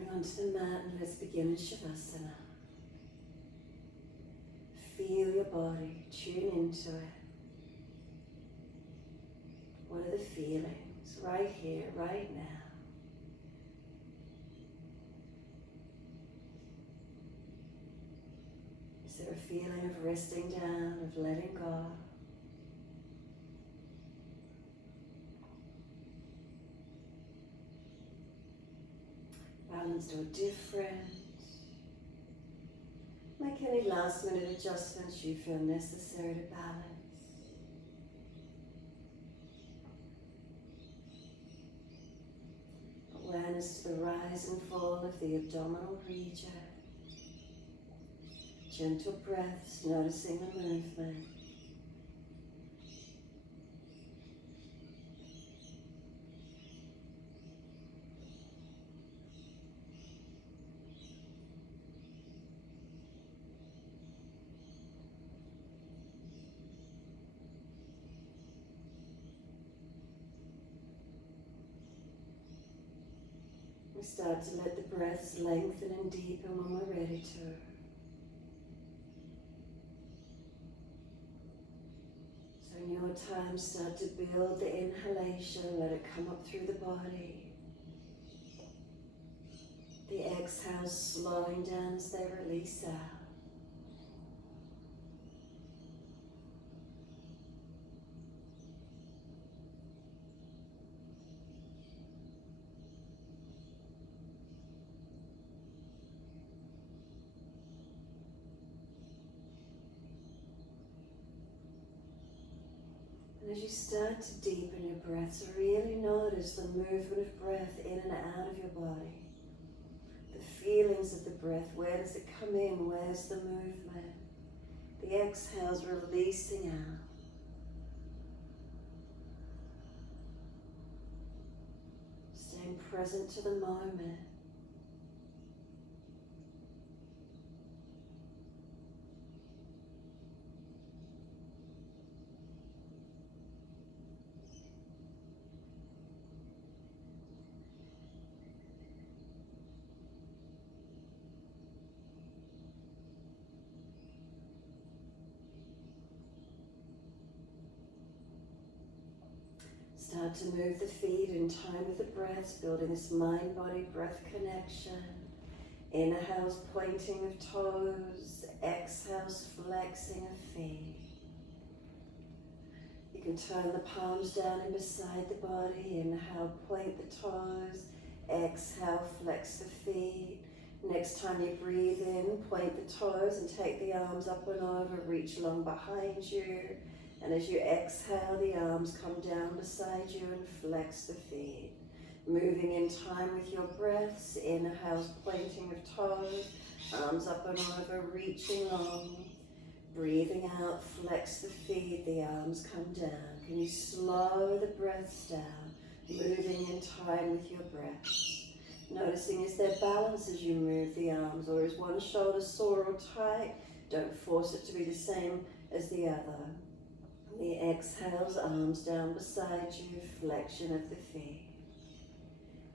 Coming onto the mat, and let's begin in Shavasana. Feel your body, tune into it. What are the feelings right here, right now? Is there a feeling of resting down, of letting go? Balanced or different? Make any last minute adjustments you feel necessary to balance. Awareness to the rise and fall of the abdominal region. Gentle breaths, noticing the movement. We start to let the breaths lengthen and deepen when we're ready to. So in your time, start to build the inhalation, let it come up through the body. The exhales slowing down as they release out. And as you start to deepen your breaths, really notice the movement of breath in and out of your body. The feelings of the breath, where does it come in, where's the movement? The exhales releasing out. Staying present to the moment. Start to move the feet in time with the breaths, building this mind-body breath connection. Inhales, pointing of toes. Exhales, flexing of feet. You can turn the palms down and beside the body. Inhale, point the toes. Exhale, flex the feet. Next time you breathe in, point the toes and take the arms up and over. Reach long behind you. And as you exhale, the arms come down beside you and flex the feet. Moving in time with your breaths. Inhales, pointing of toes. Arms up and over, reaching long. Breathing out, flex the feet, the arms come down. Can you slow the breaths down? Moving in time with your breaths. Noticing, is there balance as you move the arms, or is one shoulder sore or tight? Don't force it to be the same as the other. The exhales, arms down beside you, flexion of the feet.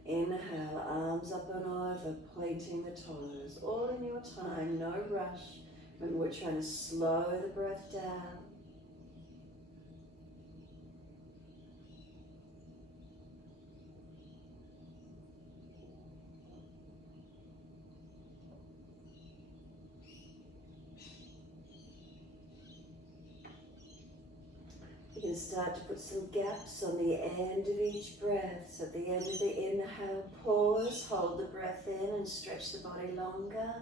Inhale, arms up and over, pointing the toes. All in your time, no rush. When we're trying to slow the breath down. You can start to put some gaps on the end of each breath. So at the end of the inhale, pause, hold the breath in and stretch the body longer.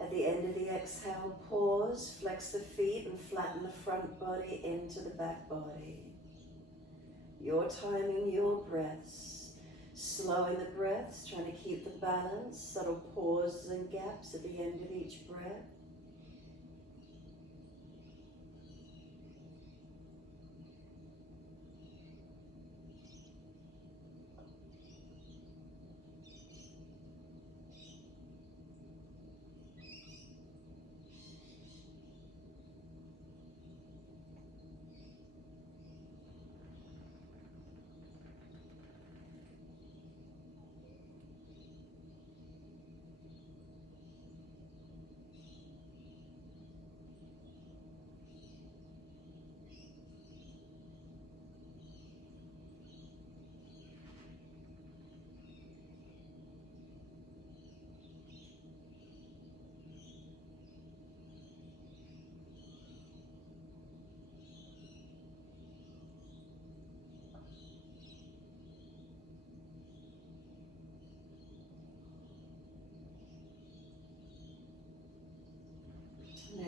At the end of the exhale, pause, flex the feet and flatten the front body into the back body. Your timing, your breaths. Slowing the breaths, trying to keep the balance, subtle pauses and gaps at the end of each breath.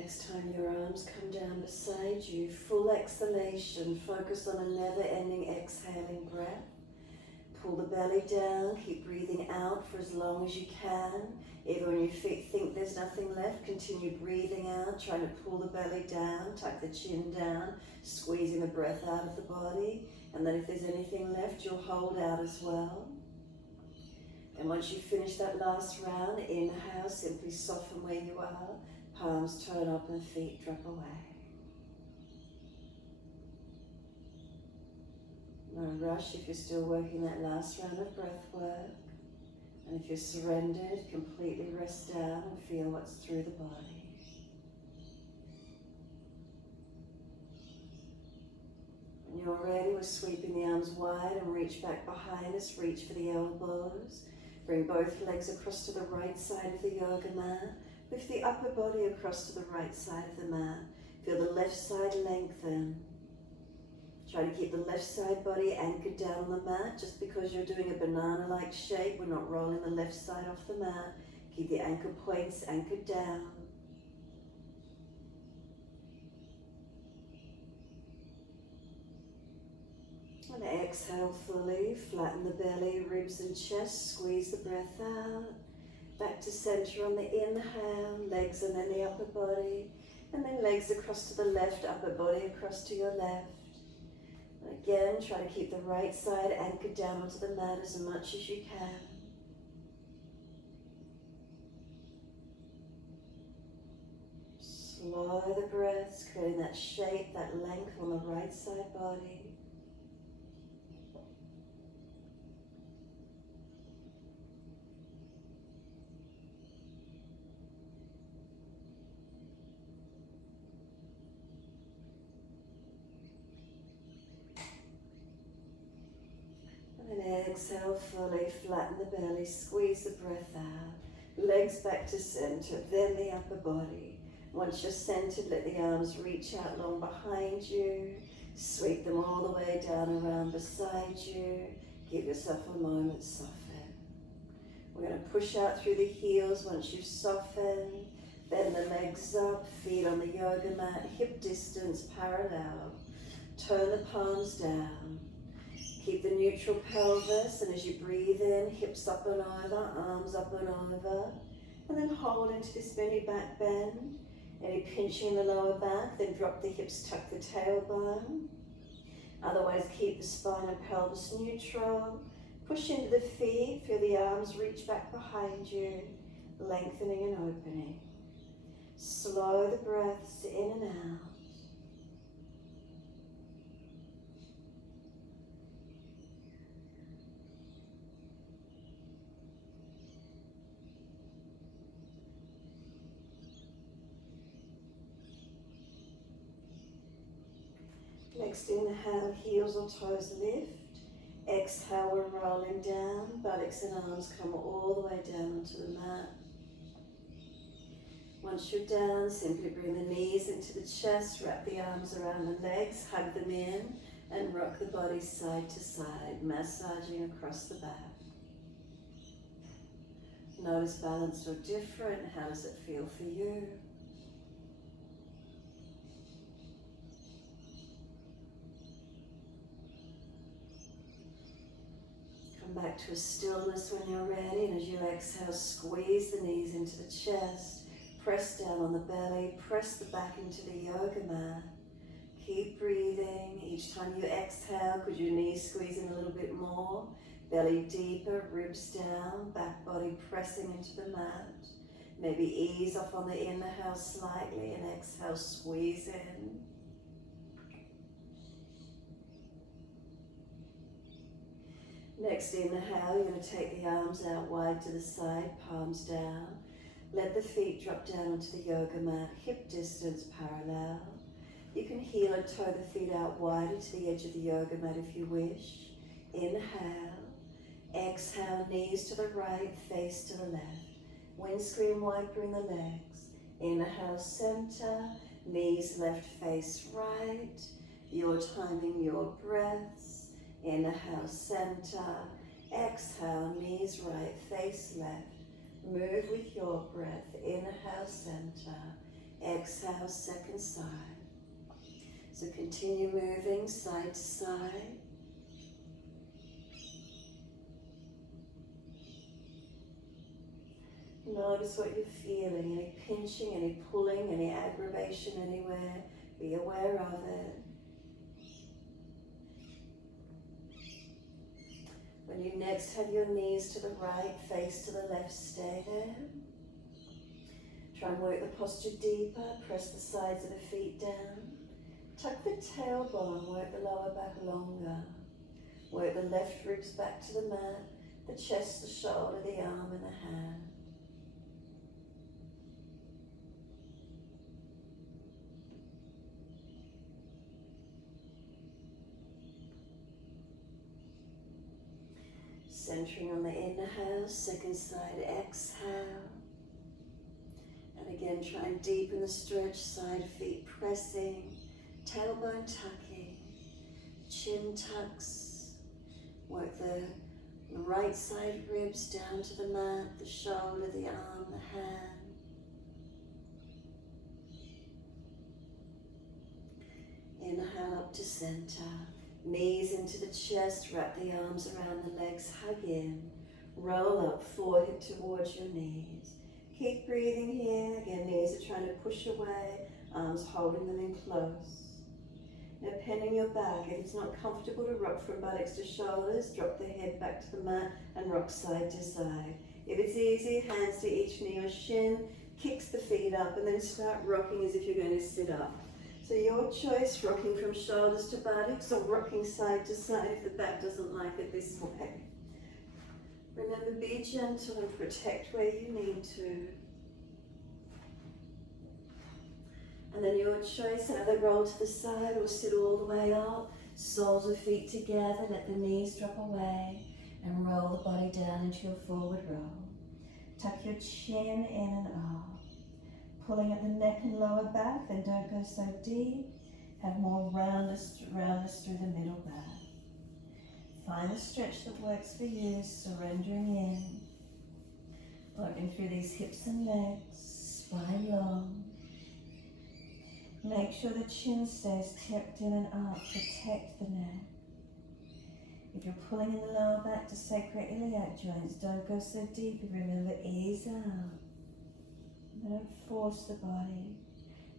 Next time your arms come down beside you, full exhalation, focus on a never-ending exhaling breath. Pull the belly down, keep breathing out for as long as you can. Even when you think there's nothing left, continue breathing out, trying to pull the belly down, tuck the chin down, squeezing the breath out of the body. And then if there's anything left, you'll hold out as well. And once you finish that last round, inhale, simply soften where you are. Palms turn up and feet drop away. No rush if you're still working that last round of breath work. And if you're surrendered, completely rest down and feel what's through the body. When you're ready, we're sweeping the arms wide and reach back behind us. Reach for the elbows. Bring both legs across to the right side of the yoga mat. Lift the upper body across to the right side of the mat. Feel the left side lengthen. Try to keep the left side body anchored down on the mat. Just because you're doing a banana-like shape, we're not rolling the left side off the mat. Keep the ankle points anchored down. And exhale fully. Flatten the belly, ribs and chest. Squeeze the breath out. Back to center on the inhale, legs and then the upper body, and then legs across to the left, upper body across to your left. And again, try to keep the right side anchored down onto the mat as much as you can. Slow the breaths, creating that shape, that length on the right side body. And exhale fully, flatten the belly, squeeze the breath out. Legs back to center, then the upper body. Once you're centered, let the arms reach out long behind you. Sweep them all the way down around beside you. Give yourself a moment, soften. We're going to push out through the heels once you've softened. Bend the legs up, feet on the yoga mat, hip distance parallel. Turn the palms down. Keep the neutral pelvis, and as you breathe in, hips up and over, arms up and over. And then hold into this mini back bend. Any pinching in the lower back, then drop the hips, tuck the tailbone. Otherwise, keep the spine and pelvis neutral. Push into the feet, feel the arms reach back behind you, lengthening and opening. Slow the breaths in and out. Next inhale, heels or toes lift. Exhale, we're rolling down. Buttocks and arms come all the way down onto the mat. Once you're down, simply bring the knees into the chest, wrap the arms around the legs, hug them in, and rock the body side to side, massaging across the back. Notice balanced or different. How does it feel for you? Back to a stillness when you're ready, and as you exhale, squeeze the knees into the chest, press down on the belly, press the back into the yoga mat. Keep breathing. Each time you exhale, could your knees squeeze in a little bit more, belly deeper, ribs down, back body pressing into the mat. Maybe ease off on the inhale slightly, and exhale, squeeze in. Next inhale, you're going to take the arms out wide to the side, palms down. Let the feet drop down onto the yoga mat, hip distance parallel. You can heel and toe the feet out wider to the edge of the yoga mat if you wish. Inhale. Exhale, knees to the right, face to the left. Windscreen wiper in the legs. Inhale, center. Knees left, face right. Your timing, your breaths. Inhale, center. Exhale, knees right, face left. Move with your breath. Inhale, center. Exhale, second side. So continue moving side to side. Notice what you're feeling, any pinching, any pulling, any aggravation anywhere. Be aware of it. When you next have your knees to the right, face to the left, stay there. Try and work the posture deeper, press the sides of the feet down. Tuck the tailbone, work the lower back longer. Work the left ribs back to the mat, the chest, the shoulder, the arm and the hand. Centering on the inhale, second side, exhale. And again, try and deepen the stretch, side feet pressing, tailbone tucking, chin tucks. Work the right side ribs down to the mat, the shoulder, the arm, the hand. Inhale up to center. Knees into the chest, wrap the arms around the legs, hug in. Roll up, forehead towards your knees. Keep breathing here. Again, knees are trying to push away, arms holding them in close. Now pending your back, if it's not comfortable to rock from buttocks to shoulders, drop the head back to the mat and rock side to side. If it's easy, hands to each knee or shin, kicks the feet up and then start rocking as if you're going to sit up. So your choice, rocking from shoulders to buttocks or rocking side to side if the back doesn't like it this way. Remember, be gentle and protect where you need to. And then your choice, either roll to the side or sit all the way up. Soles of feet together, let the knees drop away and roll the body down into your forward roll. Tuck your chin in and up. Pulling at the neck and lower back, then don't go so deep. Have more roundness through the middle back. Find the stretch that works for you, surrendering in. Working through these hips and legs, spine long. Make sure the chin stays tucked in and up, protect the neck. If you're pulling in the lower back to sacroiliac joints, don't go so deep. Remember, ease out. Don't force the body.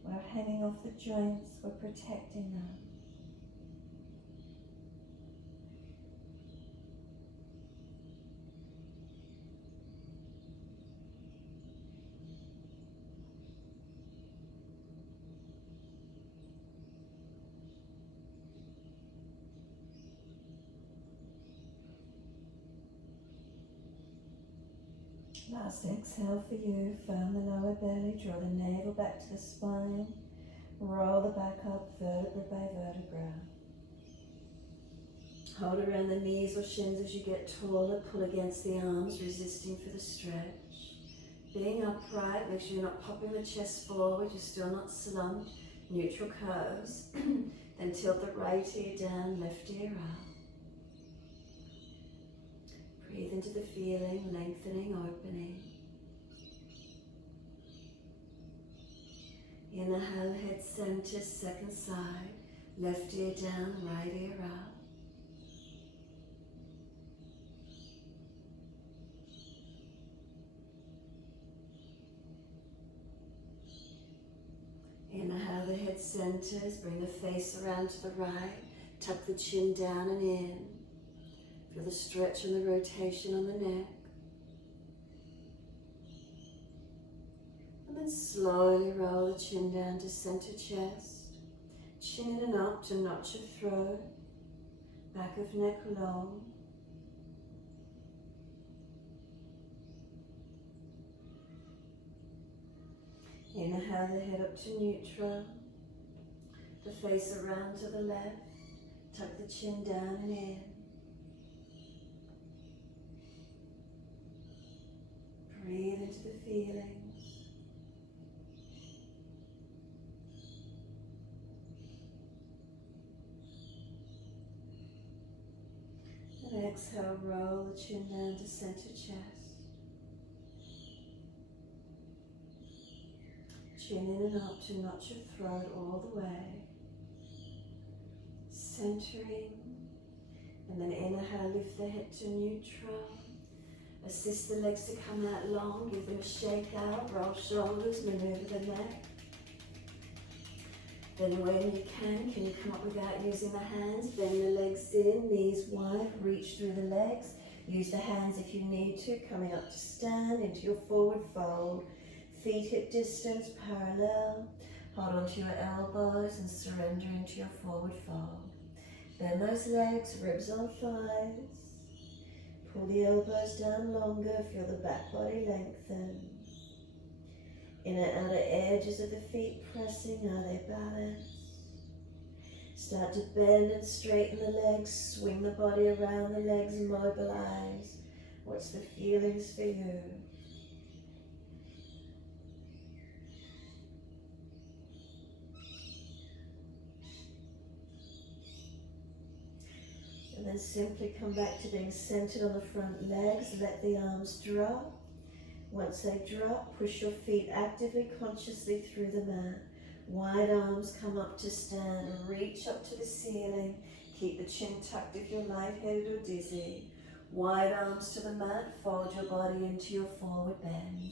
We're hanging off the joints, we're protecting them. Last exhale for you, firm the lower belly, draw the navel back to the spine, roll the back up vertebra by vertebra. Hold around the knees or shins as you get taller, pull against the arms, resisting for the stretch. Being upright, make sure you're not popping the chest forward, you're still not slumped, neutral curves. Then tilt the right ear down, left ear up. Breathe into the feeling, lengthening, opening. Inhale, head center, second side. Left ear down, right ear up. Inhale, the head centers, bring the face around to the right. Tuck the chin down and in. Feel the stretch and the rotation on the neck. And then slowly roll the chin down to center chest. Chin and up to notch of throat. Back of neck long. Inhale the head up to neutral. The face around to the left. Tuck the chin down and in. Breathe into the feelings. And exhale, roll the chin down to center chest. Chin in and up to notch your throat all the way. Centering. And then inhale, lift the head to neutral. Assist the legs to come out long, give them a shake out, roll shoulders, maneuver the neck. Then when you can you come up without using the hands, bend the legs in, knees wide, reach through the legs. Use the hands if you need to, coming up to stand into your forward fold. Feet hip distance, parallel. Hold onto your elbows and surrender into your forward fold. Bend those legs, ribs on thighs. Pull the elbows down longer, feel the back body lengthen. Inner and outer edges of the feet pressing, are they balanced? Start to bend and straighten the legs, swing the body around the legs, mobilize. What's the feelings for you? And then simply come back to being centered on the front legs. Let the arms drop. Once they drop, push your feet actively, consciously through the mat. Wide arms come up to stand. Reach up to the ceiling. Keep the chin tucked if you're lightheaded or dizzy. Wide arms to the mat. Fold your body into your forward bend.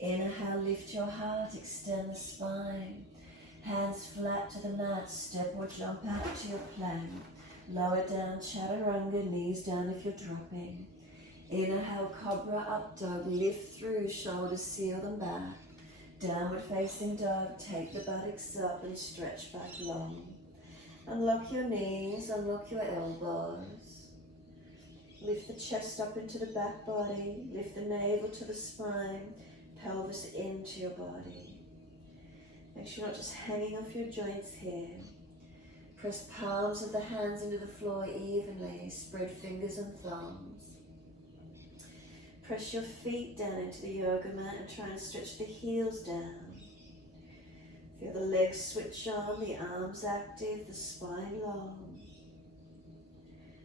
Inhale, lift your heart, extend the spine. Hands flat to the mat. Step or jump out to your plank. Lower down, chaturanga, knees down if you're dropping. Inhale, cobra, up dog, lift through, shoulders seal them back. Downward facing dog, take the buttocks up and stretch back long. Unlock your knees, unlock your elbows. Lift the chest up into the back body, lift the navel to the spine, pelvis into your body. Make sure you're not just hanging off your joints here. Press palms of the hands into the floor evenly. Spread fingers and thumbs. Press your feet down into the yoga mat and try and stretch the heels down. Feel the legs switch on, the arms active, the spine long.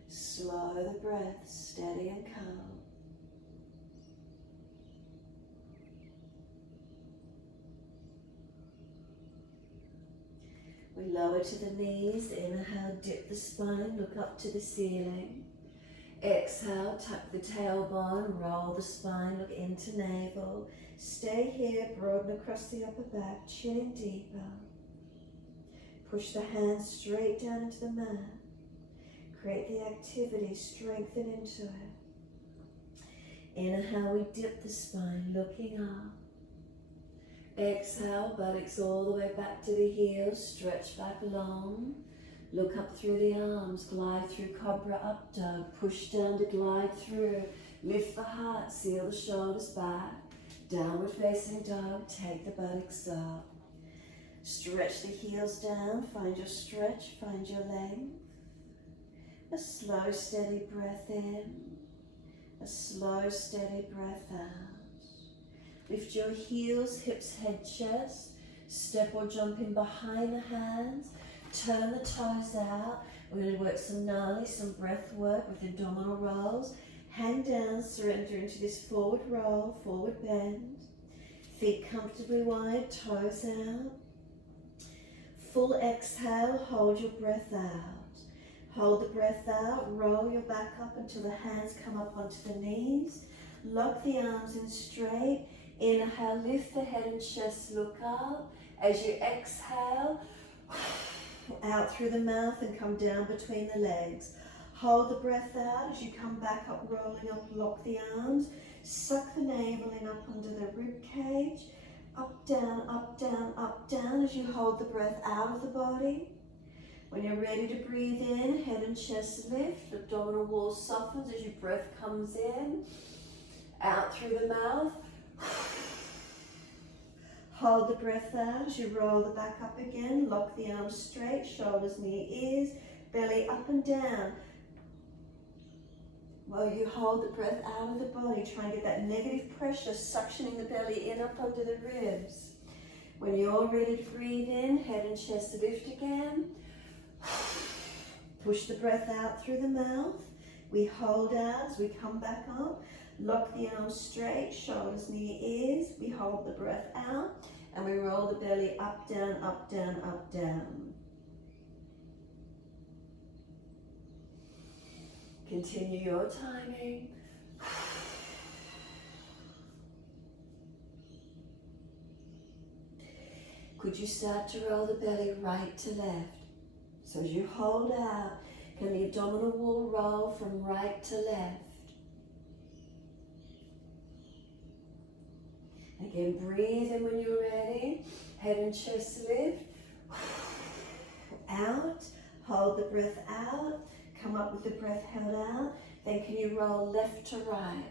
Slow the breath, steady and calm. We lower to the knees, inhale, dip the spine, look up to the ceiling. Exhale, tuck the tailbone, roll the spine, look into navel. Stay here, broaden across the upper back, chin in deeper. Push the hands straight down into the mat. Create the activity, strengthen into it. Inhale, we dip the spine, looking up. Exhale, buttocks all the way back to the heels, stretch back long. Look up through the arms, glide through cobra, up dog, push down to glide through. Lift the heart, seal the shoulders back. Downward facing dog, take the buttocks up. Stretch the heels down, find your stretch, find your length. A slow, steady breath in. A slow, steady breath out. Lift your heels, hips, head, chest. Step or jump in behind the hands. Turn the toes out. We're going to work some gnarly, some breath work with abdominal rolls. Hang down, surrender into this forward roll, forward bend. Feet comfortably wide, toes out. Full exhale, hold your breath out. Hold the breath out, roll your back up until the hands come up onto the knees. Lock the arms in straight. Inhale, lift the head and chest, look up. As you exhale, out through the mouth and come down between the legs. Hold the breath out as you come back up, rolling up, lock the arms. Suck the navel in up under the rib cage. Up, down, up, down, up, down as you hold the breath out of the body. When you're ready to breathe in, head and chest lift. Abdominal wall softens as your breath comes in. Out through the mouth. Hold the breath out as you roll the back up again. Lock the arms straight, shoulders near ears, belly up and down. While you hold the breath out of the body, try and get that negative pressure, suctioning the belly in up under the ribs. When you're ready to breathe in, head and chest lift again. Push the breath out through the mouth. We hold out as we come back up. Lock the arms straight, shoulders near ears. We hold the breath out. And we roll the belly up, down, up, down, up, down. Continue your timing. Could you start to roll the belly right to left? So as you hold out, can the abdominal wall roll from right to left? Again, breathe in when you're ready. Head and chest lift. Out. Hold the breath out. Come up with the breath held out. Then can you roll left to right?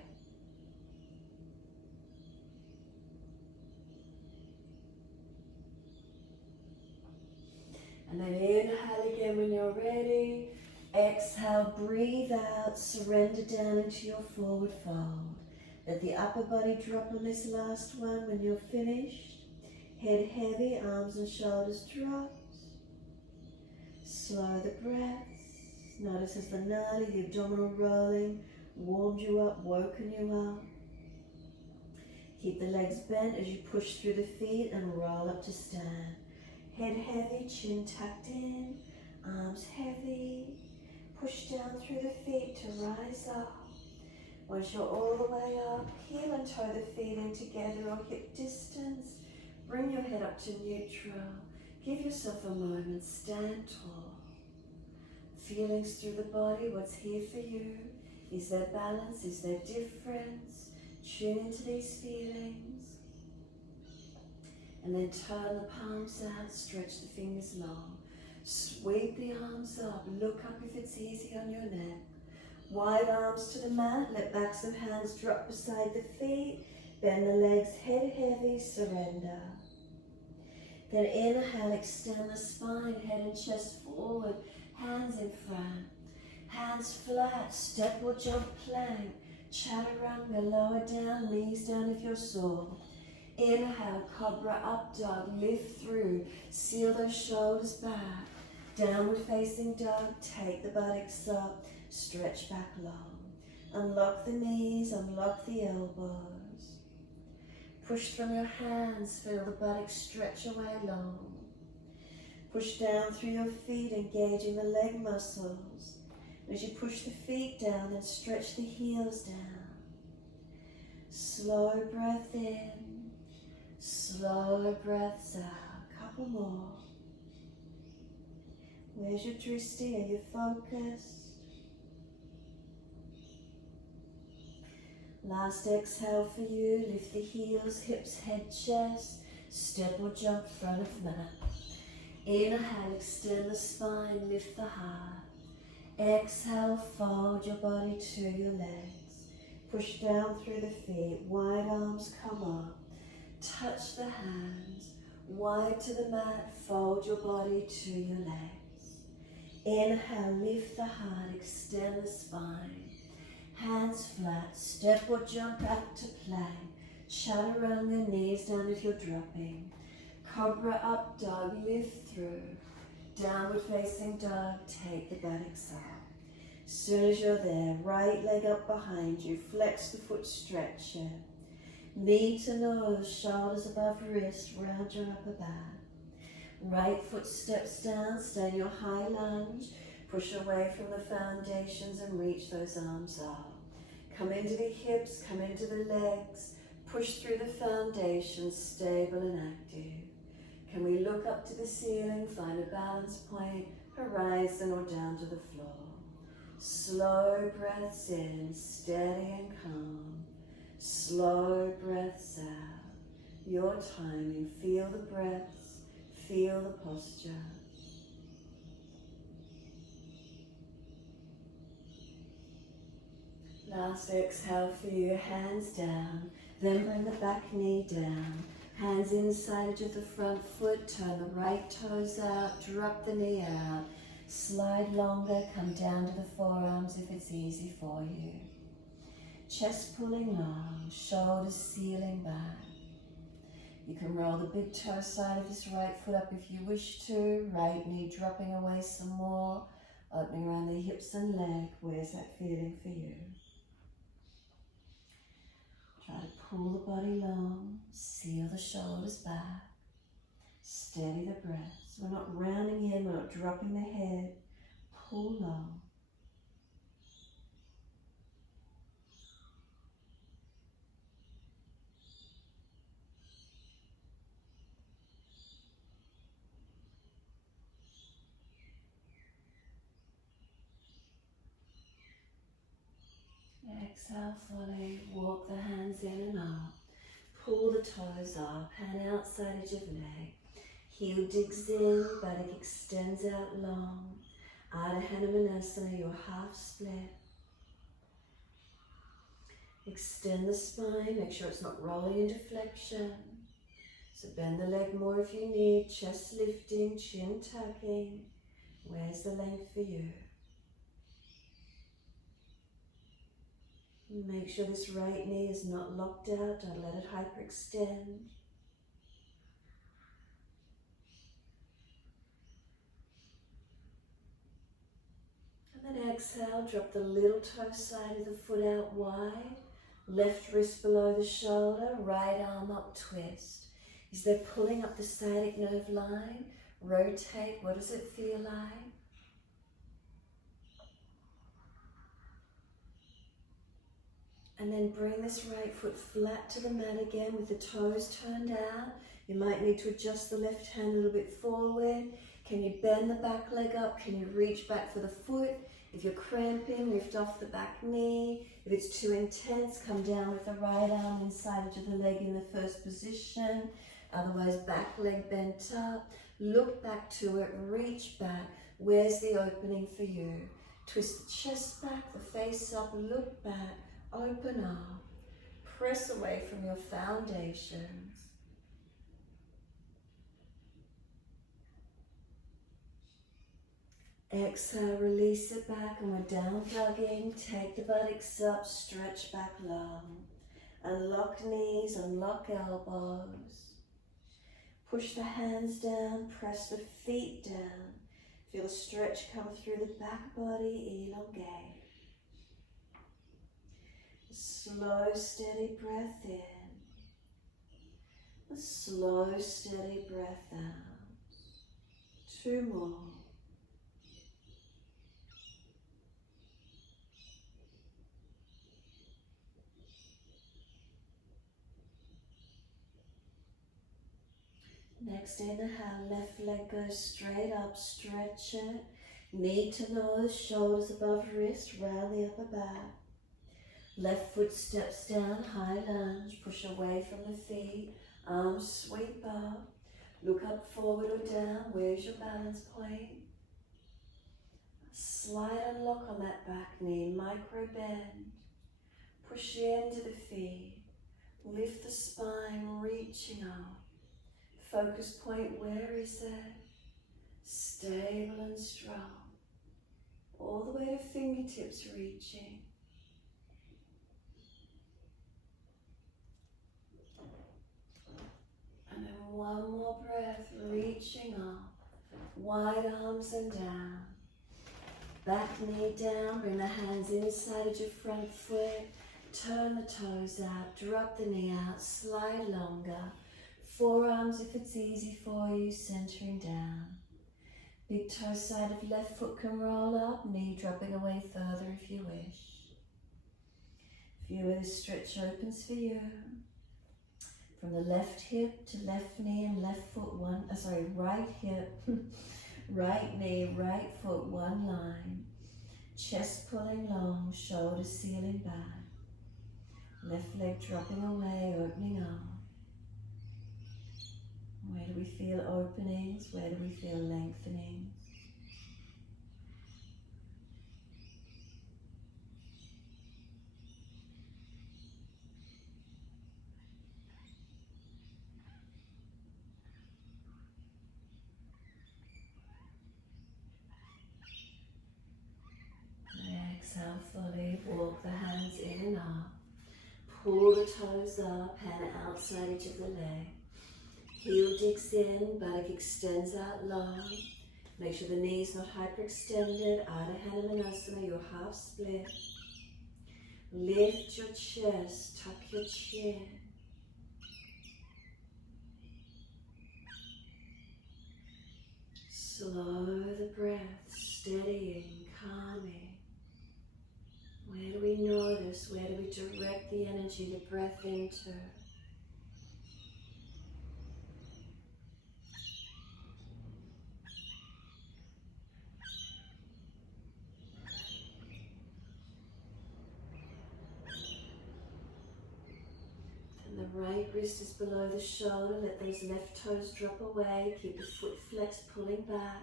And then inhale again when you're ready. Exhale, breathe out, surrender down into your forward fold. Let the upper body drop on this last one when you're finished. Head heavy, arms and shoulders drop. Slow the breath. Notice as the nadi, the abdominal rolling, warmed you up, woken you up. Keep the legs bent as you push through the feet and roll up to stand. Head heavy, chin tucked in, arms heavy. Push down through the feet to rise up. Once you're all the way up, heel and toe the feet in together or hip distance. Bring your head up to neutral. Give yourself a moment, stand tall. Feelings through the body, what's here for you? Is there balance? Is there difference? Tune into these feelings. And then turn the palms out, stretch the fingers long. Sweep the arms up, look up if it's easy on your neck. Wide arms to the mat, let backs of hands drop beside the feet. Bend the legs, head heavy, surrender. Then inhale, extend the spine, head and chest forward, hands in front. Hands flat, step or jump plank. Chaturanga, lower down, knees down if you're sore. Inhale, cobra up dog, lift through, seal those shoulders back. Downward facing dog, take the buttocks up, stretch back long. Unlock the knees, unlock the elbows. Push from your hands, feel the buttocks stretch away long. Push down through your feet, engaging the leg muscles. As you push the feet down, then stretch the heels down. Slow breath in, slow breaths out. Couple more. Where's your drishti? Are you focused? Last exhale for you. Lift the heels, hips, head, chest. Step or jump front of mat. Inhale, extend the spine, lift the heart. Exhale, fold your body to your legs. Push down through the feet, wide arms come up. Touch the hands, wide to the mat, fold your body to your legs. Inhale, lift the heart, extend the spine. Hands flat, step or jump back to plank. Chaturanga, knees down if you're dropping. Cobra up dog, lift through. Downward facing dog, take the buttocks up. Soon as you're there, right leg up behind you, flex the foot, stretch it. Knee to nose, shoulders above wrist, round your upper back. Right foot steps down, stay in your high lunge. Push away from the foundations and reach those arms up. Come into the hips, come into the legs. Push through the foundations, stable and active. Can we look up to the ceiling, find a balance point, horizon or down to the floor. Slow breaths in, steady and calm. Slow breaths out. Your timing, feel the breaths, feel the posture. Last exhale for you, hands down, then bring the back knee down. Hands inside edge of the front foot, turn the right toes out, drop the knee out. Slide longer, come down to the forearms if it's easy for you. Chest pulling long, shoulders sealing back. You can roll the big toe side of this right foot up if you wish to. Right knee dropping away some more. Opening around the hips and leg. Where's that feeling for you? Try to pull the body long, seal the shoulders back. Steady the breath. So we're not rounding in, we're not dropping the head. Pull long. Exhale fully, walk the hands in and up. Pull the toes up, hand outside edge of leg. Heel digs in, buttock extends out long. Ardha Hanumanasana, your half split. Extend the spine, make sure it's not rolling into flexion. So bend the leg more if you need, chest lifting, chin tucking. Where's the length for you? Make sure this right knee is not locked out, don't let it hyperextend. And then exhale, drop the little toe side of the foot out wide. Left wrist below the shoulder, right arm up, twist. Is there pulling up the sciatic nerve line? Rotate, what does it feel like? And then bring this right foot flat to the mat again with the toes turned out. You might need to adjust the left hand a little bit forward. Can you bend the back leg up? Can you reach back for the foot? If you're cramping, lift off the back knee. If it's too intense, come down with the right arm inside of the leg in the first position. Otherwise, back leg bent up. Look back to it, reach back. Where's the opening for you? Twist the chest back, the face up, look back. Open up, press away from your foundations. Exhale, release it back and we're down plugging. Take the buttocks up, stretch back long. Unlock knees, unlock elbows. Push the hands down, press the feet down. Feel the stretch come through the back body, elongate. Slow, steady breath in. A slow, steady breath out. 2 more. Next inhale, left leg goes straight up, stretch it. Knee to nose, shoulders above wrist, round the upper back. Left foot steps down, high lunge, push away from the feet, arms sweep up, look up, forward or down, where's your balance point? Slight unlock on that back knee, micro bend, push into the feet, lift the spine, reaching up, focus point, where is it? Stable and strong, all the way to fingertips reaching. And then one more breath, reaching up, wide arms and down. Back knee down, bring the hands inside of your front foot, turn the toes out, drop the knee out, slide longer. Forearms if it's easy for you, centering down. Big toe side of left foot can roll up, knee dropping away further if you wish. Feel where this stretch opens for you. From the left hip to left knee and left foot right hip, right knee, right foot, one line. Chest pulling long, shoulders sealing back. Left leg dropping away, opening up. Where do we feel openings? Where do we feel lengthenings? Exhale fully, walk the hands in and up. Pull the toes up, hand outside edge of the leg. Heel digs in, buttock extends out long. Make sure the knee's not hyperextended. Ardha Hanumanasana, your half split. Lift your chest, tuck your chin. Slow the breath, steadying, calming. Where do we notice? Where do we direct the energy, the breath into? And the right wrist is below the shoulder. Let those left toes drop away. Keep the foot flexed, pulling back.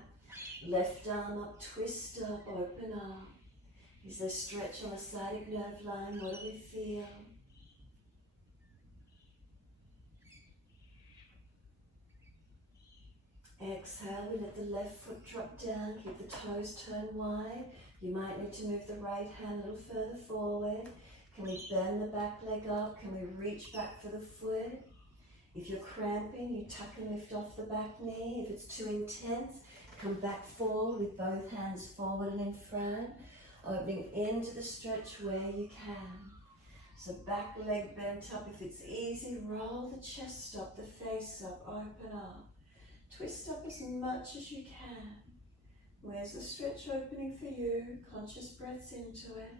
Left arm up, twist up, open up. Is there stretch on the sciatic nerve line? What do we feel? Exhale, we let the left foot drop down, keep the toes turned wide. You might need to move the right hand a little further forward. Can we bend the back leg up? Can we reach back for the foot? If you're cramping, you tuck and lift off the back knee. If it's too intense, come back forward with both hands forward and in front, opening into the stretch where you can. So back leg bent up. If it's easy, roll the chest up, the face up, open up. Twist up as much as you can. Where's the stretch opening for you? Conscious breaths into it.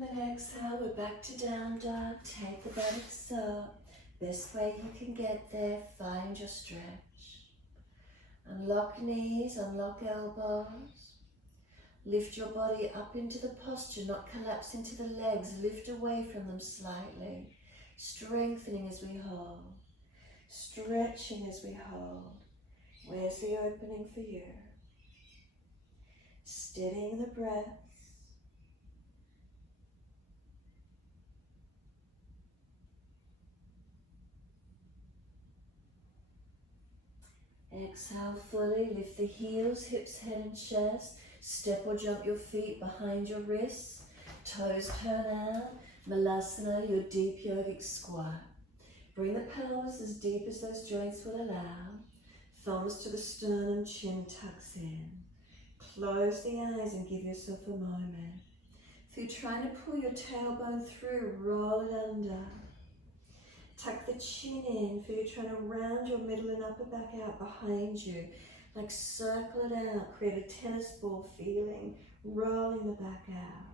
And then exhale, we're back to down dog. Take the buttocks up. Best way you can get there, find your stretch. Unlock knees, unlock elbows. Lift your body up into the posture, not collapse into the legs. Lift away from them slightly. Strengthening as we hold. Stretching as we hold. Where's the opening for you? Steadying the breath. Exhale fully. Lift the heels, hips, head and chest. Step or jump your feet behind your wrists. Toes turn out. Malasana, your deep yogic squat. Bring the pelvis as deep as those joints will allow. Thumbs to the sternum, chin tucks in. Close the eyes and give yourself a moment. If you're trying to pull your tailbone through, roll it under. Tuck the chin in. If you're trying to round your middle and upper back out behind you, like circle it out, create a tennis ball feeling, rolling the back out.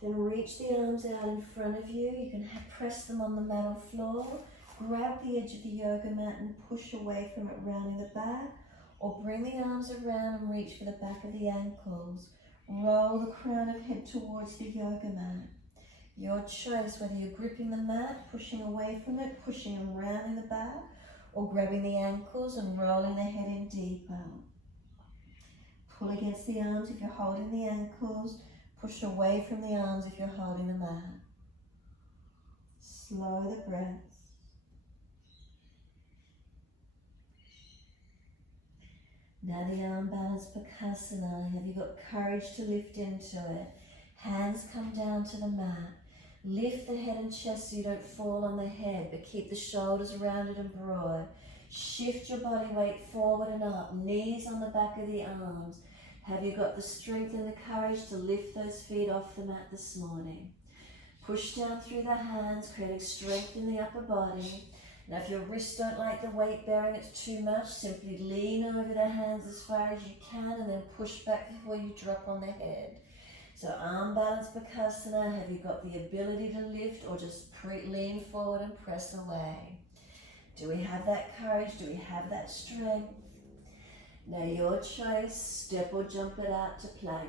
Then reach the arms out in front of you. You can press them on the mat or floor. Grab the edge of the yoga mat and push away from it, rounding the back. Or bring the arms around and reach for the back of the ankles. Roll the crown of head towards the yoga mat. Your choice, whether you're gripping the mat, pushing away from it, pushing and rounding the back, or grabbing the ankles and rolling the head in deeper. Pull against the arms if you're holding the ankles. Push away from the arms if you're holding the mat. Slow the breaths. Now the arm balance Bakasana. Have you got courage to lift into it? Hands come down to the mat. Lift the head and chest so you don't fall on the head, but keep the shoulders rounded and broad. Shift your body weight forward and up. Knees on the back of the arms. Have you got the strength and the courage to lift those feet off the mat this morning? Push down through the hands, creating strength in the upper body. Now if your wrists don't like the weight bearing, it's too much, simply lean over the hands as far as you can and then push back before you drop on the head. So arm balance Bakasana. Have you got the ability to lift or just lean forward and press away? Do we have that courage? Do we have that strength? Now your choice, step or jump it out to plank.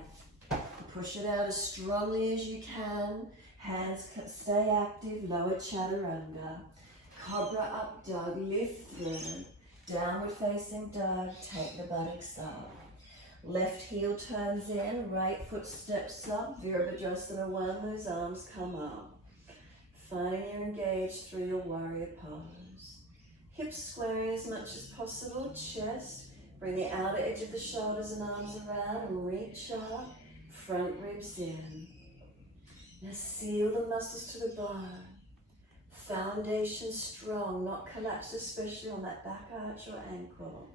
Push it out as strongly as you can. Hands stay active, lower chaturanga. Cobra up dog, lift through. Downward facing dog, take the buttocks up. Left heel turns in, right foot steps up. Virabhadrasana 1, those arms come up. Finding you're engaged through your warrior pose. Hips squaring as much as possible, chest. Bring the outer edge of the shoulders and arms around and reach up, front ribs in. Now seal the muscles to the bone. Foundation strong, not collapsed, especially on that back arch or ankle.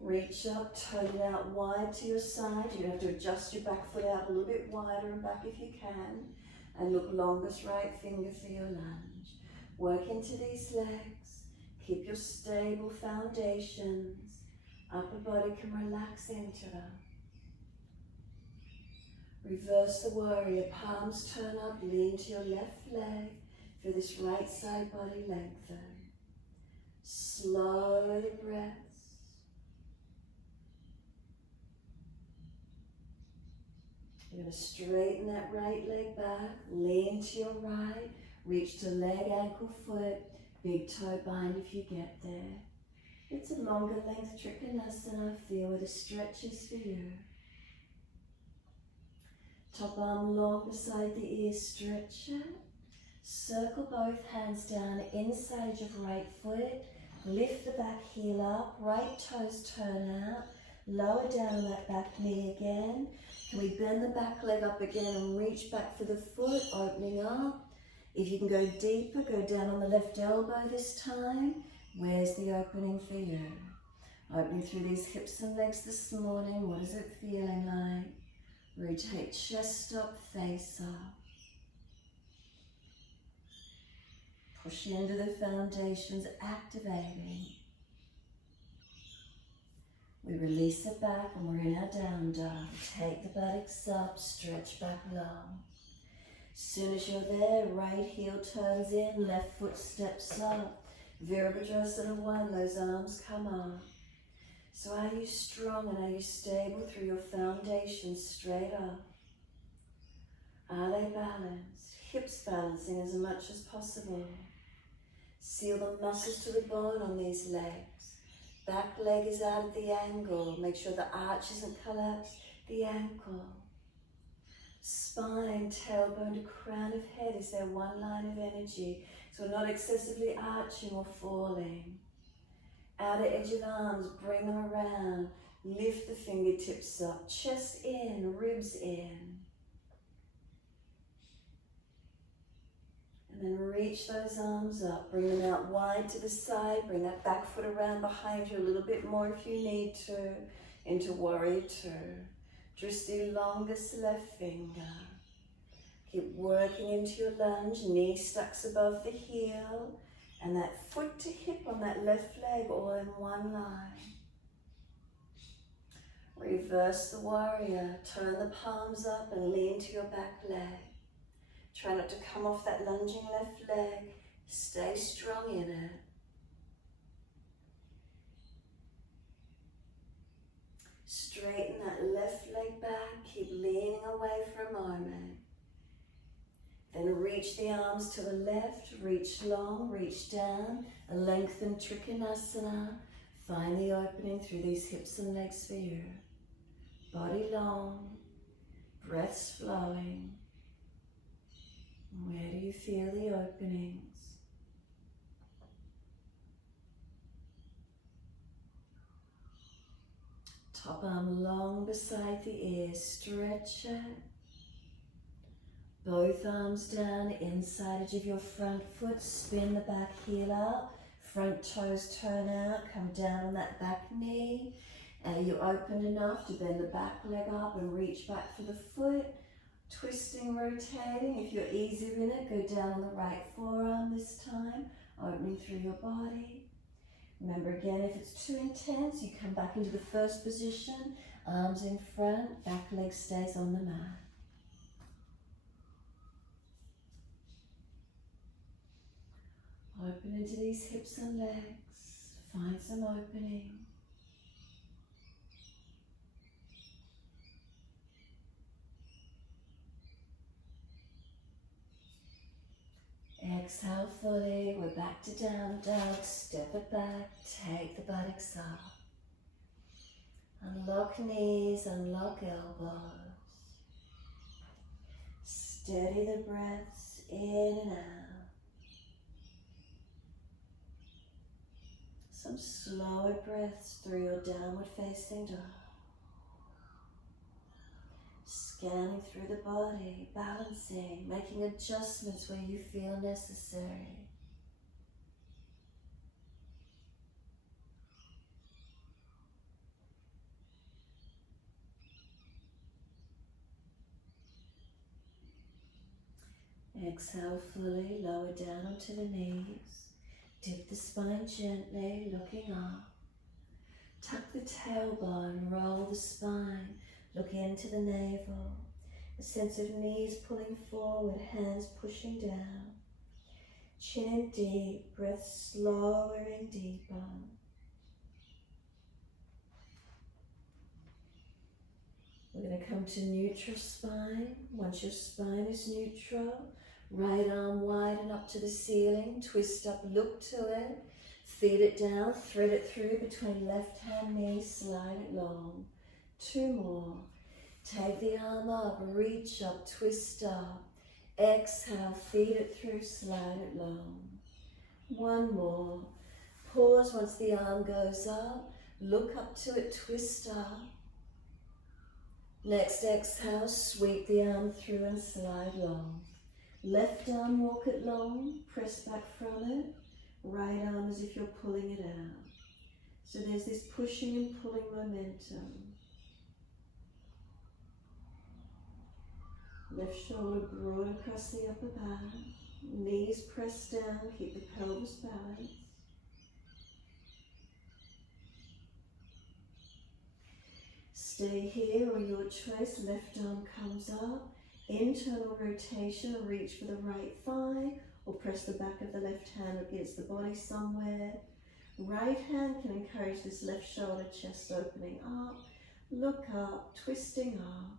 Reach up, toe it out wide to your side. You have to adjust your back foot out a little bit wider and back if you can. And look longest right finger for your lunge. Work into these legs. Keep your stable foundations. Upper body can relax into them. Reverse the warrior, palms turn up, lean to your left leg. Feel this right side body lengthen. Slow the breaths. You're going to straighten that right leg back, lean to your right, reach to leg, ankle, foot, big toe bind if you get there. It's a longer length Trikonasana, feel where the stretch is for you. Top arm long beside the ear, stretch it. Circle both hands down inside your right foot. Lift the back heel up, right toes turn out. Lower down that back knee again. Can we bend the back leg up again and reach back for the foot, opening up. If you can go deeper, go down on the left elbow this time. Where's the opening for you? Opening through these hips and legs this morning. What is it feeling like? Rotate chest up, face up. Push into the foundations, activating. We release it back and we're in our down dog. Take the buttocks up, stretch back long. As soon as you're there, right heel turns in, left foot steps up. Virabhadrasana 1, those arms come up. So are you strong and are you stable through your foundations straight up? Are they balanced? Hips balancing as much as possible. Seal the muscles to the bone on these legs. Back leg is out at the angle. Make sure the arch isn't collapsed. The ankle. Spine, tailbone to crown of head is there one line of energy. So we're not excessively arching or falling. Outer edge of arms, bring them around. Lift the fingertips up. Chest in, ribs in. And then reach those arms up, bring them out wide to the side, bring that back foot around behind you a little bit more if you need to, into warrior 2. Drishti longest left finger. Keep working into your lunge, knee stucks above the heel, and that foot to hip on that left leg all in one line. Reverse the warrior, turn the palms up and lean to your back leg. Try not to come off that lunging left leg. Stay strong in it. Straighten that left leg back. Keep leaning away for a moment. Then reach the arms to the left. Reach long, reach down. A lengthened Trikonasana. Find the opening through these hips and legs for you. Body long. Breaths flowing. Where do you feel the openings? Top arm long beside the ear, stretch it. Both arms down, inside edge of your front foot, spin the back heel out. Front toes turn out, come down on that back knee. Are you open enough to bend the back leg up and reach back for the foot? Twisting, rotating. If you're easier in it, go down on the right forearm this time, opening through your body. Remember again, if it's too intense, you come back into the first position, arms in front, back leg stays on the mat. Open into these hips and legs, find some opening. Exhale fully, we're back to down dog, step it back, take the buttocks up. Unlock knees, unlock elbows. Steady the breaths in and out. Some slower breaths through your downward facing dog. Scanning through the body, balancing, making adjustments where you feel necessary. Exhale fully, lower down onto the knees. Dip the spine gently, looking up. Tuck the tailbone, roll the spine, look into the navel. A sense of knees pulling forward, hands pushing down. Chin in deep, breath slower and deeper. We're going to come to neutral spine. Once your spine is neutral, right arm widen up to the ceiling, twist up, look to it, feed it down, thread it through between left hand knee, slide it long. 2 more. Take the arm up, reach up, twist up. Exhale, feed it through, slide it long. 1 more. Pause once the arm goes up, look up to it, twist up. Next exhale, sweep the arm through and slide long. Left arm, walk it long, press back from it. Right arm as if you're pulling it out. So there's this pushing and pulling momentum. Left shoulder broad across the upper back. Knees pressed down, keep the pelvis balanced. Stay here or your choice. Left arm comes up. Internal rotation, reach for the right thigh or press the back of the left hand against the body somewhere. Right hand can encourage this left shoulder, chest opening up. Look up, twisting up.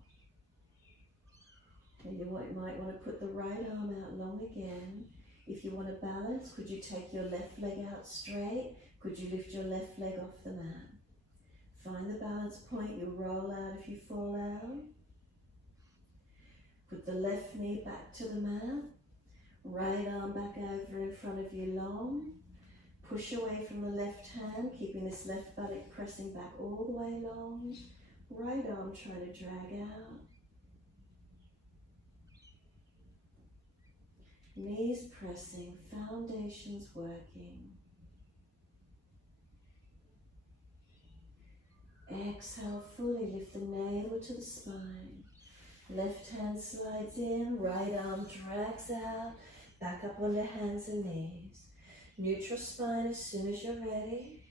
And you might want to put the right arm out long again. If you want to balance, could you take your left leg out straight? Could you lift your left leg off the mat? Find the balance point, you roll out if you fall out. Put the left knee back to the mat. Right arm back over in front of you long. Push away from the left hand, keeping this left buttock pressing back all the way long. Right arm trying to drag out. Knees pressing, foundations working. Exhale, fully lift the navel to the spine. Left hand slides in, right arm drags out, back up onto hands and knees. Neutral spine as soon as you're ready.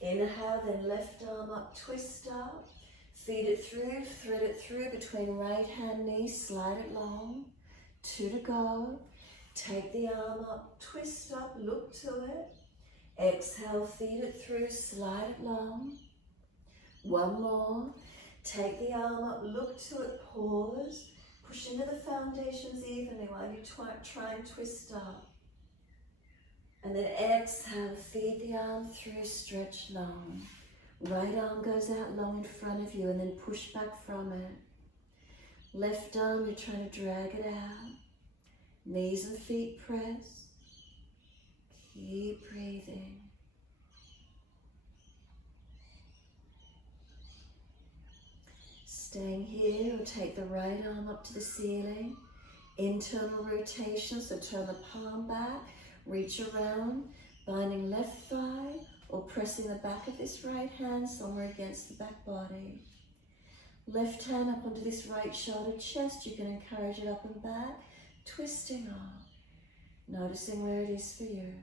Inhale, then left arm up, twist up. Feed it through, thread it through between right hand knee, slide it long. 2 to go. Take the arm up, twist up, look to it. Exhale, feed it through, slide it long. 1 more. Take the arm up, look to it, pause. Push into the foundations evenly while you try and twist up. And then exhale, feed the arm through, stretch long. Right arm goes out long in front of you and then push back from it. Left arm, you're trying to drag it out. Knees and feet press. Keep breathing. Staying here, we'll take the right arm up to the ceiling. Internal rotation, so turn the palm back, reach around, binding left thigh or pressing the back of this right hand somewhere against the back body. Left hand up onto this right shoulder, chest, you can encourage it up and back, twisting up, noticing where it is for you.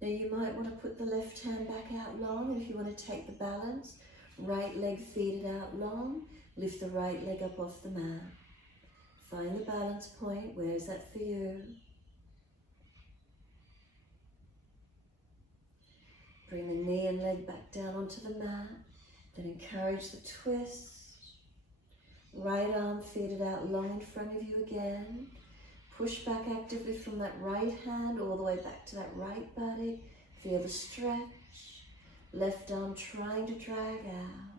Now you might want to put the left hand back out long, and if you want to take the balance, right leg feed it out long, lift the right leg up off the mat. Find the balance point, where is that for you? Bring the knee and leg back down onto the mat, then encourage the twist. Right arm, feed it out long in front of you again. Push back actively from that right hand all the way back to that right buttock. Feel the stretch. Left arm trying to drag out.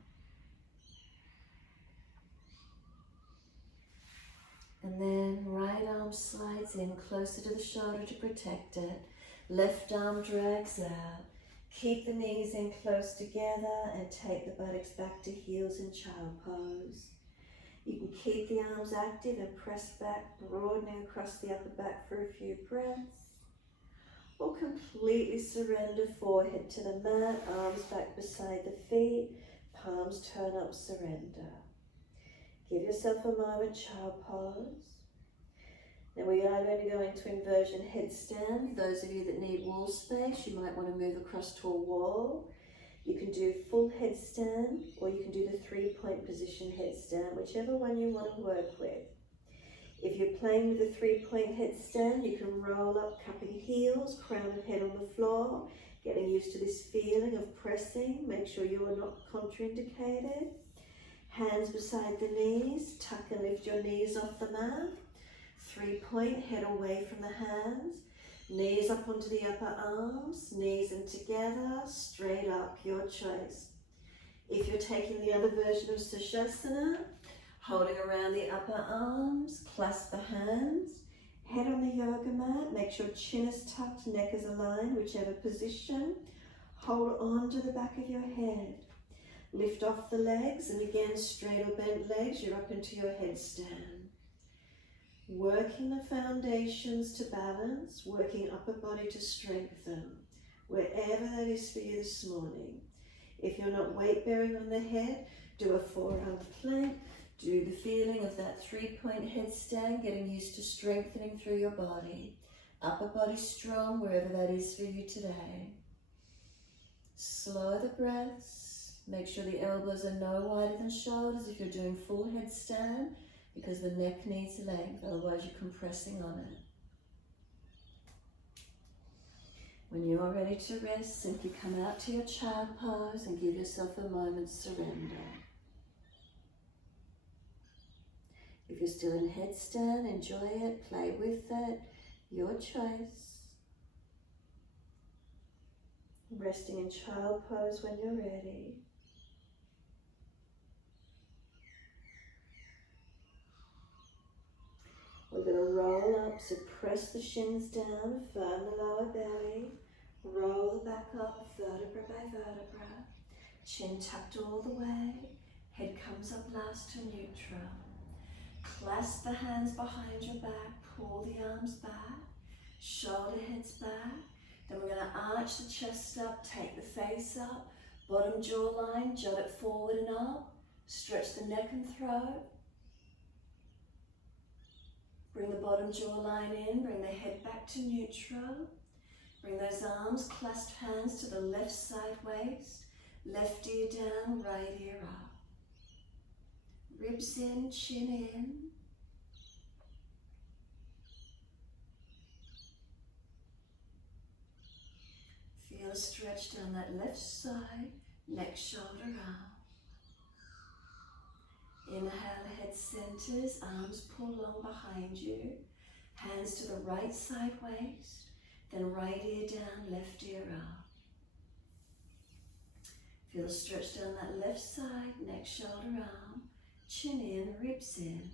And then right arm slides in closer to the shoulder to protect it. Left arm drags out. Keep the knees in close together and take the buttocks back to heels in child pose. You can keep the arms active and press back, broadening across the upper back for a few breaths. Or completely surrender, forehead to the mat, arms back beside the feet, palms turn up, surrender. Give yourself a moment, child pose. Then we are going to go into inversion headstand. Those of you that need wall space, you might want to move across to a wall. You can do full headstand, or you can do the 3-point position headstand, whichever one you want to work with. If you're playing with the 3-point headstand, you can roll up, cupping heels, crown of head on the floor, getting used to this feeling of pressing. Make sure you are not contraindicated. Hands beside the knees, tuck and lift your knees off the mat. 3-point, head away from the hands. Knees up onto the upper arms, knees in together, straight up, your choice. If you're taking the other version of Sushasana, holding around the upper arms, clasp the hands, head on the yoga mat, make sure chin is tucked, neck is aligned, whichever position. Hold on to the back of your head. Lift off the legs, and again, straight or bent legs, you're up into your headstand. Working the foundations to balance, working upper body to strengthen, wherever that is for you this morning. If you're not weight bearing on the head, do a forearm plank. Do the feeling of that 3-point headstand, getting used to strengthening through your body. Upper body strong, wherever that is for you today. Slow the breaths. Make sure the elbows are no wider than shoulders if you're doing full headstand, because the neck needs length, otherwise you're compressing on it. When you're ready to rest, simply come out to your child pose and give yourself a moment's surrender. If you're still in headstand, enjoy it, play with it, your choice. Resting in child pose when you're ready. We're going to roll up, so press the shins down, firm the lower belly, roll the back up, vertebra by vertebra, chin tucked all the way, head comes up last to neutral. Clasp the hands behind your back, pull the arms back, shoulder heads back. Then we're going to arch the chest up, take the face up, bottom jawline, jut it forward and up, stretch the neck and throat. Bring the bottom jawline in, bring the head back to neutral. Bring those arms, clasped hands to the left side waist, left ear down, right ear up. Ribs in, chin in. Feel a stretch down that left side, neck, shoulder, arm. Inhale, head centers, arms pull long behind you. Hands to the right side waist, then right ear down, left ear up. Feel a stretch down that left side, neck, shoulder, arm. Chin in, ribs in.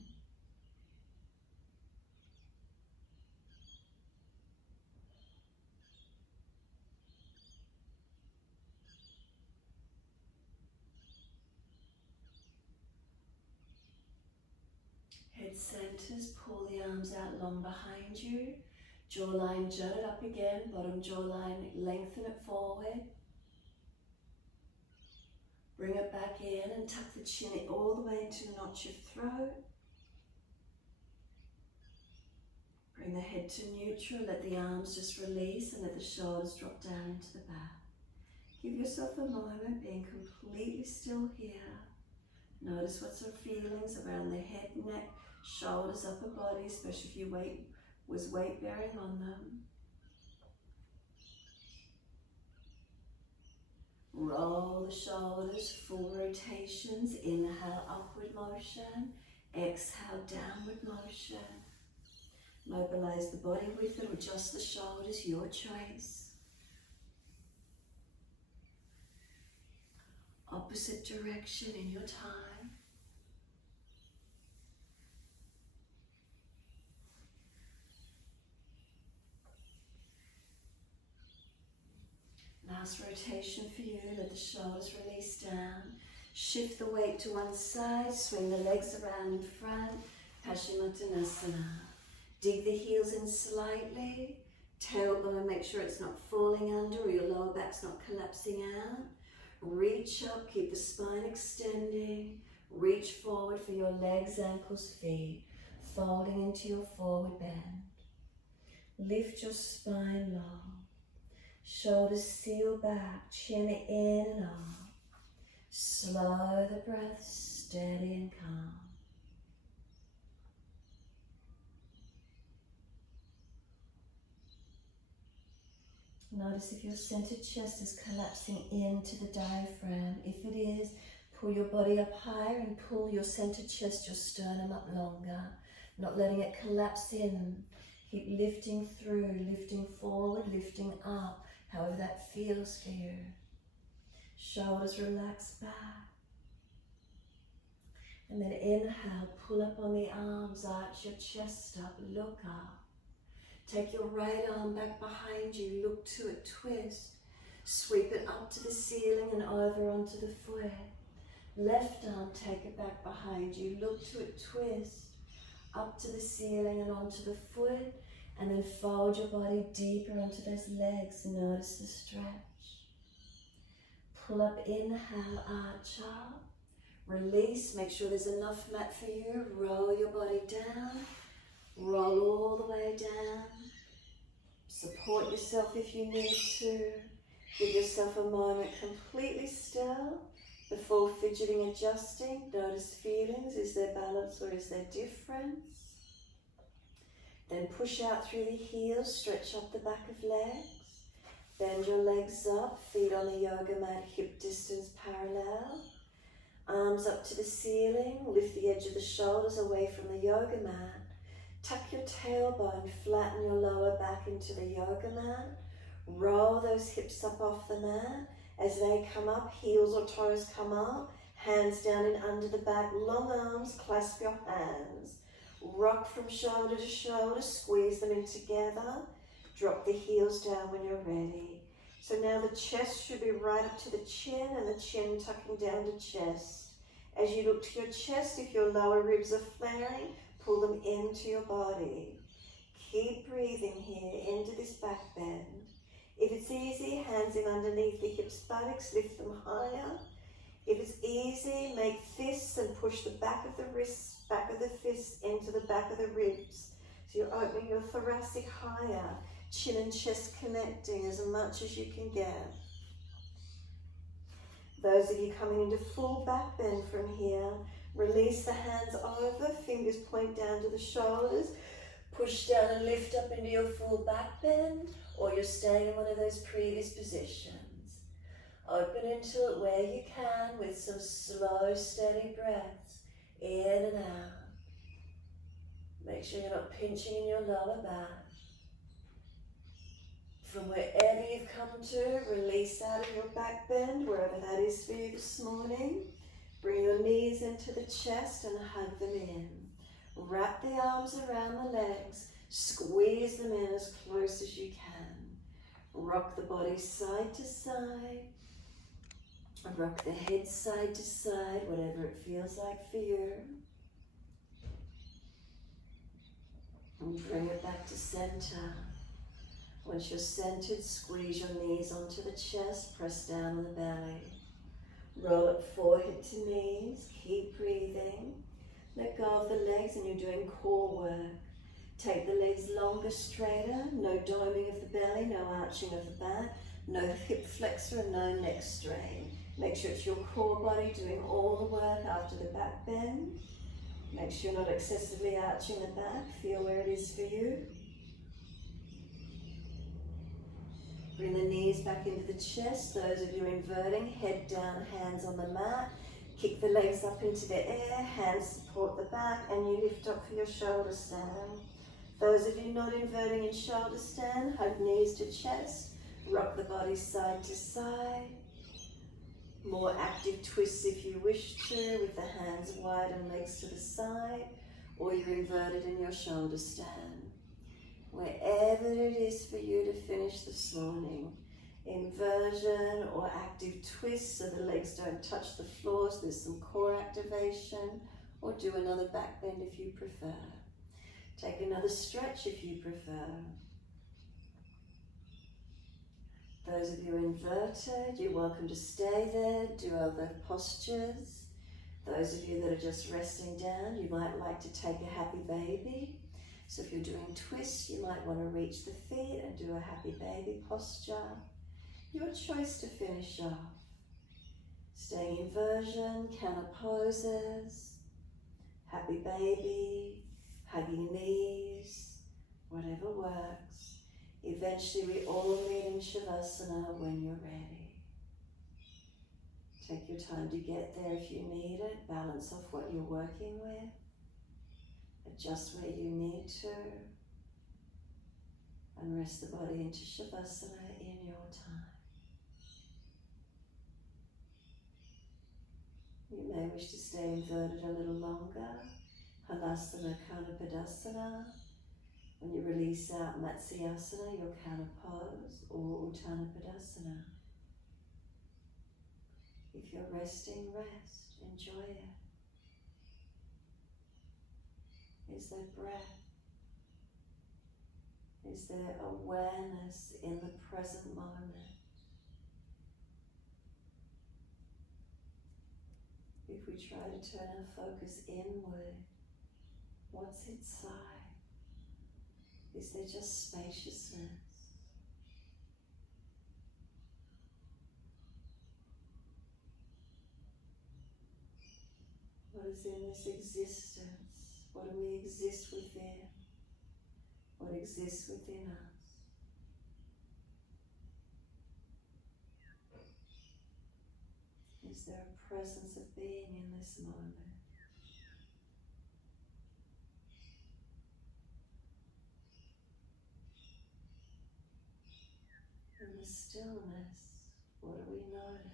Head centers, pull the arms out long behind you. Jawline jutted up again, bottom jawline, lengthen it forward. Bring it back in and tuck the chin all the way into the notch of throat. Bring the head to neutral, let the arms just release and let the shoulders drop down into the back. Give yourself a moment being completely still here. Notice what's your feelings around the head, neck, shoulders, upper body, especially if your weight was weight bearing on them. Roll the shoulders, full rotations. Inhale, upward motion. Exhale, downward motion. Mobilize the body with it, adjust the shoulders, your choice. Opposite direction in your time. Last rotation for you, let the shoulders release down. Shift the weight to one side, swing the legs around in front, Paschimottanasana. Dig the heels in slightly, tailbone, make sure it's not falling under or your lower back's not collapsing out. Reach up, keep the spine extending. Reach forward for your legs, ankles, feet. folding into your forward bend. Lift your spine long. Shoulders seal back, chin in and up. Slow the breath, steady and calm. Notice if your centered chest is collapsing into the diaphragm. If it is, pull your body up higher and pull your centered chest, your sternum up longer. Not letting it collapse in. Keep lifting through, lifting forward, lifting up, however that feels for you. Shoulders relax back. And then inhale, pull up on the arms, arch your chest up, look up. Take your right arm back behind you, look to it, twist. Sweep it up to the ceiling and over onto the foot. Left arm, take it back behind you, look to it, twist. Up to the ceiling and onto the foot. And then fold your body deeper onto those legs. Notice the stretch. Pull up, inhale, arch up. Release, make sure there's enough mat for you. Roll your body down. Roll all the way down. Support yourself if you need to. Give yourself a moment completely still before fidgeting, adjusting. Notice feelings. Is there balance or is there difference? Then push out through the heels, stretch up the back of legs. Bend your legs up, feet on the yoga mat, hip distance parallel. Arms up to the ceiling, lift the edge of the shoulders away from the yoga mat. Tuck your tailbone, flatten your lower back into the yoga mat. Roll those hips up off the mat. As they come up, heels or toes come up. Hands down and under the back, long arms, clasp your hands. Rock from shoulder to shoulder, squeeze them in together. Drop the heels down when you're ready. So now the chest should be right up to the chin and the chin tucking down to chest. As you look to your chest, if your lower ribs are flaring, pull them into your body. Keep breathing here into this back bend. If it's easy, hands in underneath the hips, buttocks, lift them higher. If it's easy, make fists and push the back of the wrists, back of the fists into the back of the ribs. So you're opening your thoracic higher, chin and chest connecting as much as you can get. Those of you coming into full back bend from here, release the hands over, fingers point down to the shoulders, push down and lift up into your full back bend, or you're staying in one of those previous positions. Open into it where you can with some slow, steady breaths, in and out. Make sure you're not pinching in your lower back. From wherever you've come to, release out of your back bend, wherever that is for you this morning. Bring your knees into the chest and hug them in. Wrap the arms around the legs, squeeze them in as close as you can. Rock the body side to side. Rock the head side to side, whatever it feels like for you. And bring it back to center. Once you're centered, squeeze your knees onto the chest, press down on the belly. Roll up forehead to knees, keep breathing. Let go of the legs and you're doing core work. Take the legs longer, straighter, no doming of the belly, no arching of the back, no hip flexor and no neck strain. Make sure it's your core body doing all the work after the back bend. Make sure you're not excessively arching the back, feel where it is for you. Bring the knees back into the chest, those of you inverting, head down, hands on the mat. Kick the legs up into the air, hands support the back, and you lift up for your shoulder stand. Those of you not inverting in shoulder stand, hug knees to chest, rock the body side to side. More active twists if you wish to, with the hands wide and legs to the side, or you're inverted in your shoulder stand. Wherever it is for you to finish this morning, inversion or active twist so the legs don't touch the floor, so there's some core activation, or do another back bend if you prefer. Take another stretch if you prefer. Those of you inverted, you're welcome to stay there, do other postures. Those of you that are just resting down, you might like to take a happy baby. So if you're doing twists, you might want to reach the feet and do a happy baby posture. Your choice to finish off. Staying inversion, counter poses, happy baby, hugging knees, whatever works. Eventually we all meet in Shavasana when you're ready. Take your time to get there if you need it. Balance off what you're working with. Adjust where you need to. And rest the body into Shavasana in your time. You may wish to stay inverted a little longer. Halasana, Kanapādasana. When you release out Matsyasana, your counter pose, or Uttanapādasana. If you're resting, rest. Enjoy it. Is there breath? Is there awareness in the present moment? If we try to turn our focus inward, what's inside? Is there just spaciousness? What is in this existence? What do we exist within? What exists within us? Is there a presence of being in this moment? In the stillness, what do we notice?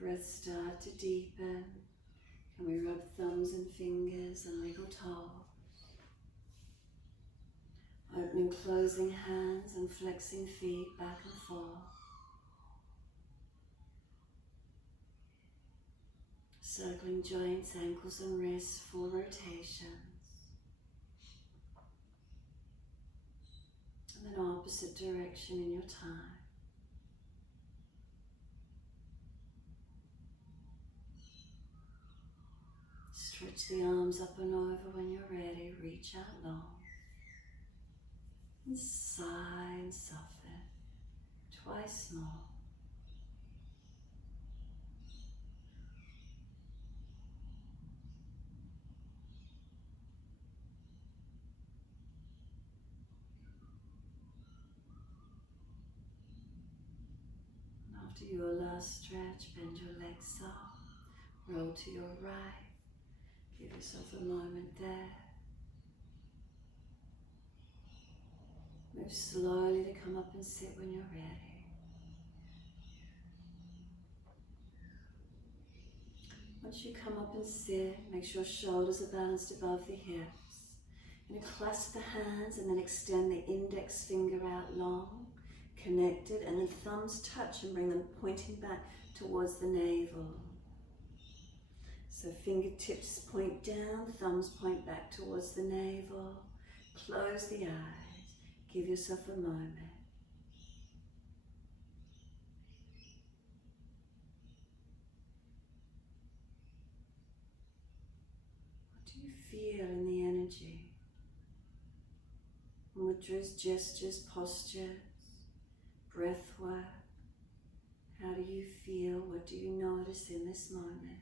Breath start to deepen. Can we rub thumbs and fingers and wiggle toes? Opening, closing hands and flexing feet back and forth. Circling joints, ankles and wrists, full rotations. And then opposite direction in your time. Stretch the arms up and over when you're ready. Reach out long. And sigh and soften. Twice more. And after your last stretch, bend your legs soft. Roll to your right. Give yourself a moment there. Move slowly to come up and sit when you're ready. Once you come up and sit, make sure shoulders are balanced above the hips. You're going to clasp the hands and then extend the index finger out long, connected, and then thumbs touch and bring them pointing back towards the navel. So fingertips point down, thumbs point back towards the navel. Close the eyes. Give yourself a moment. What do you feel in the energy? Mudras, gestures, postures, breath work. How do you feel? What do you notice in this moment?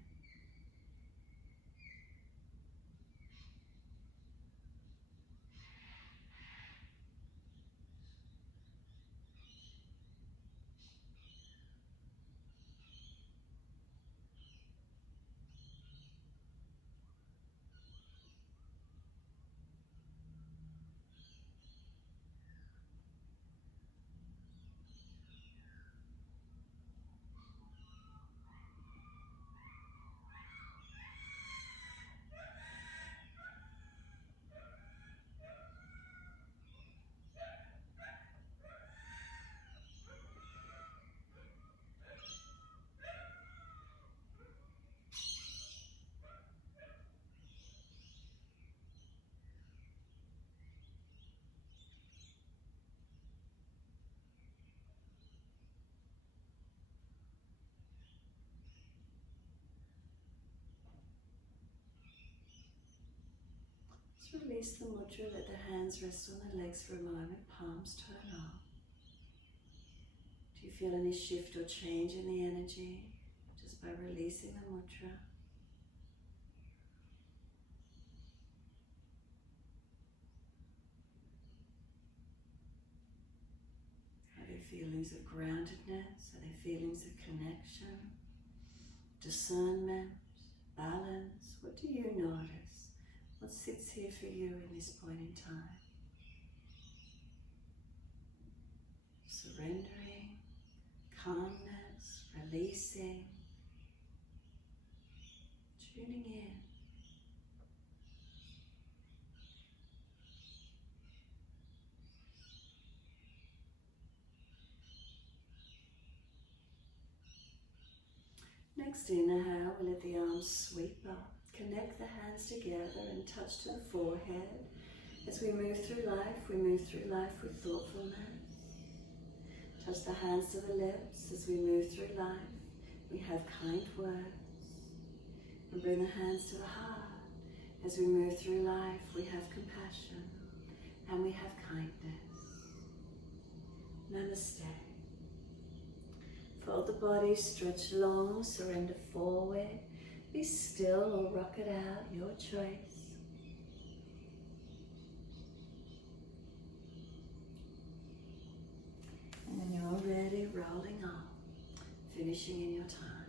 Just release the mudra, let the hands rest on the legs for a moment, palms turn off. Do you feel any shift or change in the energy just by releasing the mudra? Are there feelings of groundedness? Are there feelings of connection, discernment, balance? What do you notice? What sits here for you in this point in time? Surrendering, calmness, releasing, tuning in. Next inhale, we let the arms sweep up. Connect the hands together and touch to the forehead. As we move through life with thoughtfulness. Touch the hands to the lips. As we move through life, we have kind words. And bring the hands to the heart. As we move through life, we have compassion and we have kindness. Namaste. Fold the body, stretch long, surrender forward. Be still or rock it out, your choice. And when you're ready, rolling on, finishing in your time.